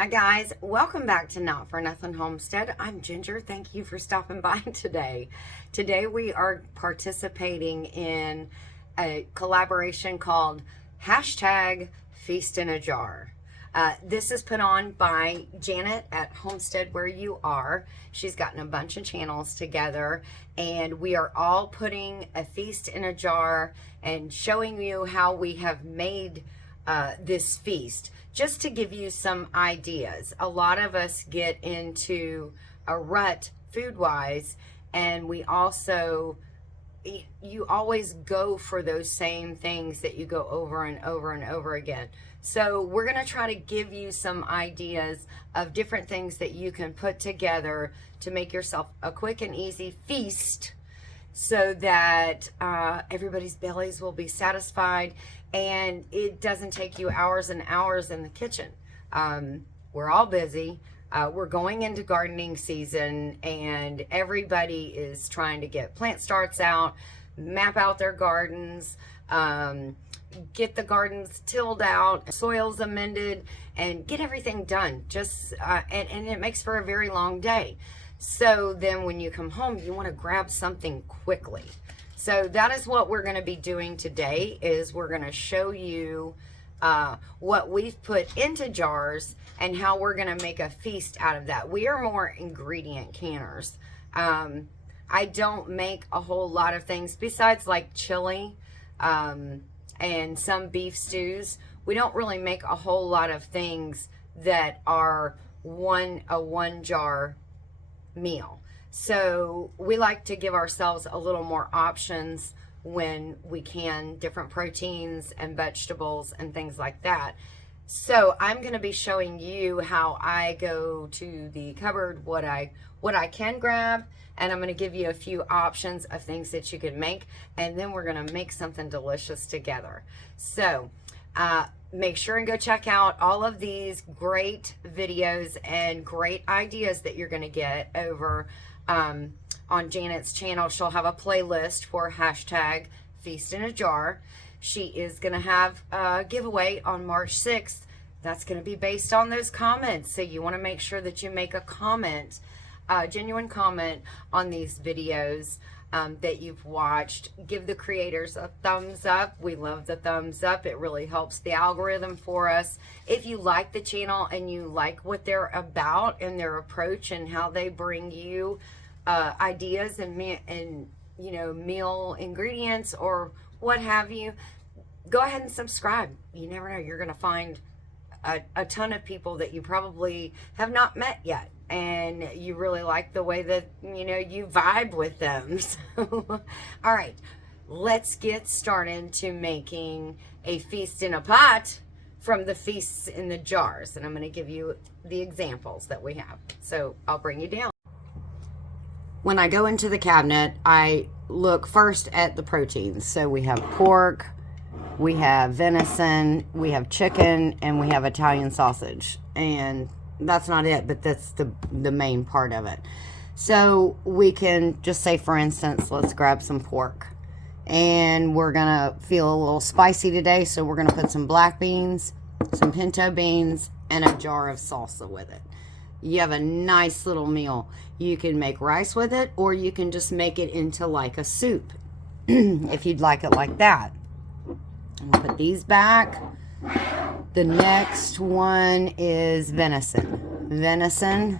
Hi guys, welcome back to Not For Nothing Homestead. I'm Ginger. Thank you for stopping by today. Today we are participating in a collaboration called #Feast in a Jar. This is put on by Janet at Homestead Where You Are. She's gotten a bunch of channels together, and we are all putting a feast in a jar and showing you how we have made this feast, just to give you some ideas. A lot of us get into a rut food-wise, and we also, you always go for those same things that you go over and over and over again. So we're going to try to give you some ideas of different things that you can put together to make yourself a quick and easy feast, so that everybody's bellies will be satisfied and it doesn't take you hours and hours in the kitchen. We're all busy. We're going into gardening season, and everybody is trying to get plant starts out, map out their gardens, get the gardens tilled out, soils amended, and get everything done. And it makes for a very long day. So then when you come home, you want to grab something quickly. So that is what we're going to be doing today, is we're going to show you what we've put into jars and how we're going to make a feast out of that. We are more ingredient canners. I don't make a whole lot of things besides like chili and some beef stews. We don't really make a whole lot of things that are a one jar meal. So we like to give ourselves a little more options when we can, different proteins and vegetables and things like that. So I'm going to be showing you how I go to the cupboard, what I can grab, and I'm going to give you a few options of things that you can make, and then we're going to make something delicious together. So make sure and go check out all of these great videos and great ideas that you're going to get over on Janet's channel. She'll have a playlist for #Feast in a Jar. She is going to have a giveaway on March 6th. That's going to be based on those comments. So you want to make sure that you make a comment, a genuine comment on these videos that you've watched. Give the creators a thumbs up. We love the thumbs up. It really helps the algorithm for us. If you like the channel and you like what they're about and their approach and how they bring you ideas and meal ingredients or what have you, go ahead and subscribe. You never know, you're going to find a ton of people that you probably have not met yet, and you really like the way that you vibe with them. So all right, let's get started to making a feast in a pot from the feasts in the jars, and I'm going to give you the examples that we have. So I'll bring you down. When I go into the cabinet, I look first at the proteins. So we have pork, we have venison, we have chicken, and we have Italian sausage. And that's not it, but that's the main part of it. So we can just say, for instance, let's grab some pork. And we're going to feel a little spicy today, so we're going to put some black beans, some pinto beans, and a jar of salsa with it. You have a nice little meal. You can make rice with it, or you can just make it into like a soup if you'd like it like that. I'll put these back. The next one is venison. Venison,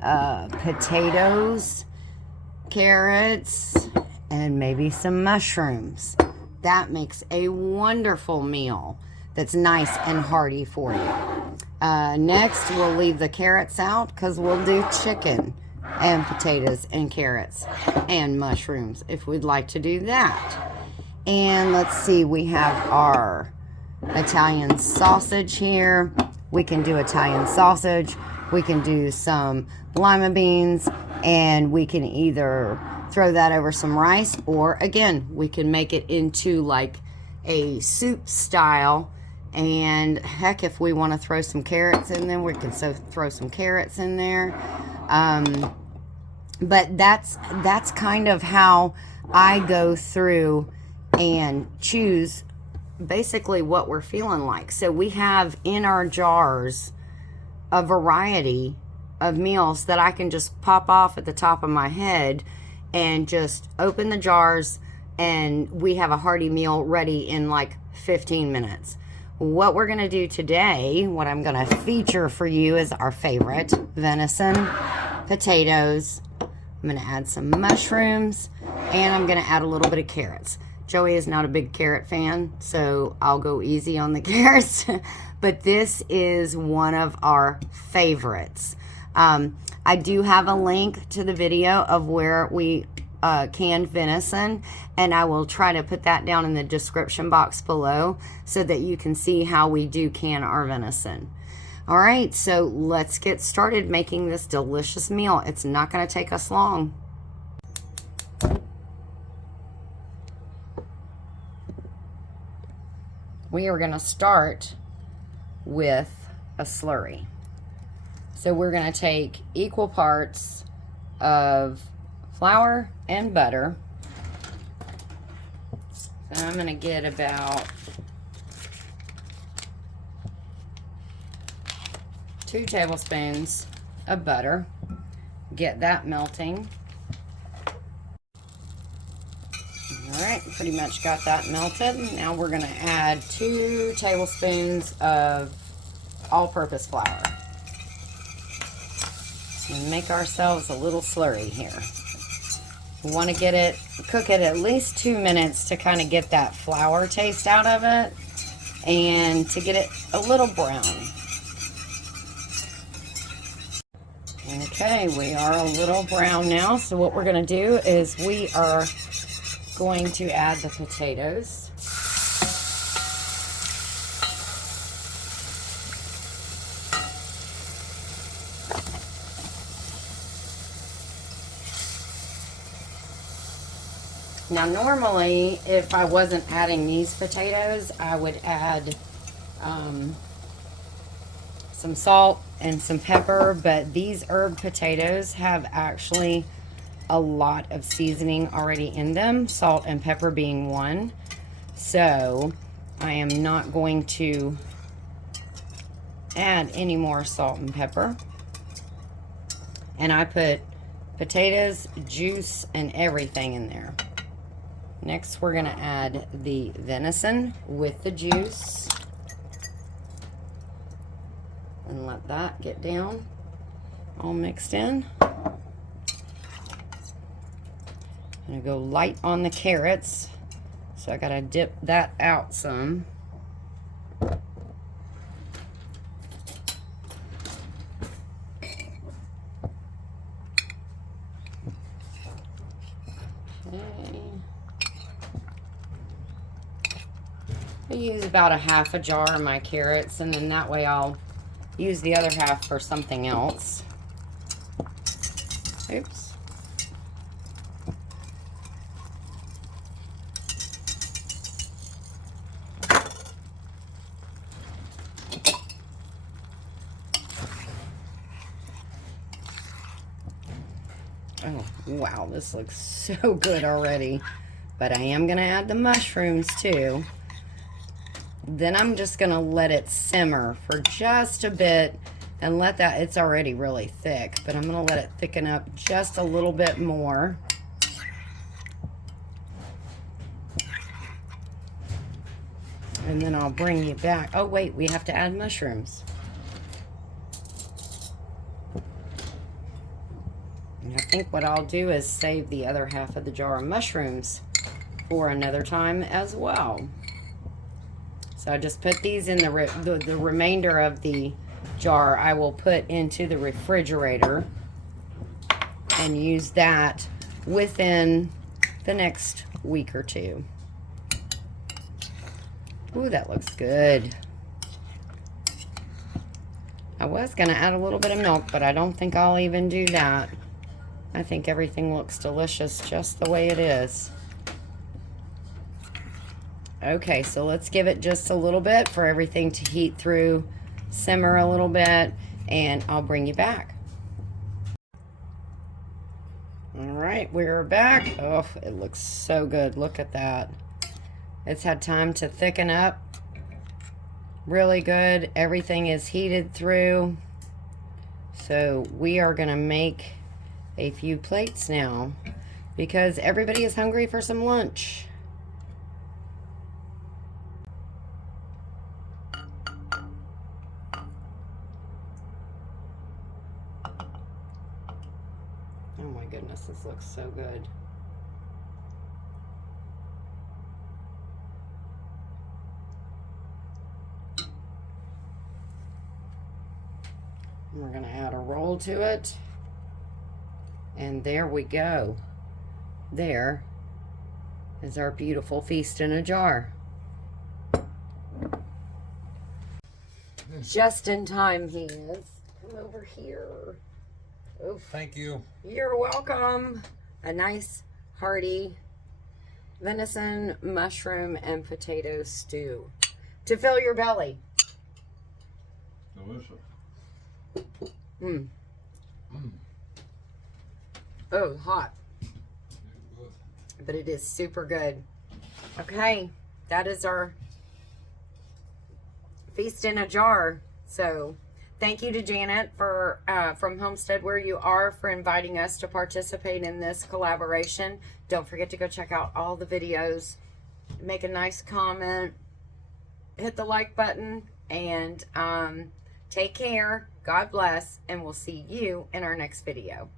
potatoes, carrots, and maybe some mushrooms. That makes a wonderful meal that's nice and hearty for you. Next, we'll leave the carrots out because we'll do chicken and potatoes and carrots and mushrooms if we'd like to do that. And let's see, we have our Italian sausage here. We can do Italian sausage. We can do some lima beans, and we can either throw that over some rice, or again, we can make it into like a soup style. And heck, if we want to throw some carrots in there, we can throw some carrots in there. But that's kind of how I go through and choose basically what we're feeling like. So we have in our jars a variety of meals that I can just pop off at the top of my head and just open the jars, and we have a hearty meal ready in like 15 minutes. What we're going to do today, what I'm going to feature for you, is our favorite venison, potatoes. I'm going to add some mushrooms, and I'm going to add a little bit of carrots. Joey is not a big carrot fan, so I'll go easy on the carrots. But this is one of our favorites. I do have a link to the video of where we canned venison, and I will try to put that down in the description box below so that you can see how we do can our venison. All right, so let's get started making this delicious meal. It's not going to take us long. We are going to start with a slurry. So we're going to take equal parts of flour and butter. So I'm going to get about 2 tablespoons of butter. Get that melting. Alright, pretty much got that melted. Now we're going to add 2 tablespoons of all-purpose flour. And make ourselves a little slurry here. We want to cook it at least 2 minutes to kind of get that flour taste out of it and to get it a little brown. Okay, we are a little brown now, so what we're going to do is we are going to add the potatoes. Now normally, if I wasn't adding these potatoes, I would add some salt and some pepper, but these herb potatoes have actually a lot of seasoning already in them, salt and pepper being one. So I am not going to add any more salt and pepper. And I put potatoes, juice, and everything in there. Next, we're going to add the venison with the juice. And let that get down, all mixed in. I'm going to go light on the carrots, so I got to dip that out some. I use about a half a jar of my carrots, and then that way I'll use the other half for something else. Oops. Oh, wow, this looks so good already. But I am going to add the mushrooms too. Then I'm just going to let it simmer for just a bit and let that, it's already really thick, but I'm going to let it thicken up just a little bit more. And then I'll bring you back. Oh wait, we have to add mushrooms. And I think what I'll do is save the other half of the jar of mushrooms for another time as well. So I just put these in the remainder of the jar. I will put into the refrigerator and use that within the next week or two. Ooh, that looks good. I was going to add a little bit of milk, but I don't think I'll even do that. I think everything looks delicious just the way it is. Okay, so let's give it just a little bit for everything to heat through, simmer a little bit, and I'll bring you back. All right, we're back. Oh, it looks so good. Look at that. It's had time to thicken up. Really good. Everything is heated through. So we are going to make a few plates now because everybody is hungry for some lunch. Oh my goodness, this looks so good. We're going to add a roll to it. And there we go. There is our beautiful feast in a jar. Just in time he is. Come over here. Oof. Thank you. You're welcome. A nice hearty venison, mushroom, and potato stew to fill your belly. Delicious. Mm. Oh, hot. But it is super good. Okay, that is our feast in a jar. So thank you to Janet for from Homestead Where You Are for inviting us to participate in this collaboration. Don't forget to go check out all the videos. Make a nice comment. Hit the like button. And take care. God bless. And we'll see you in our next video.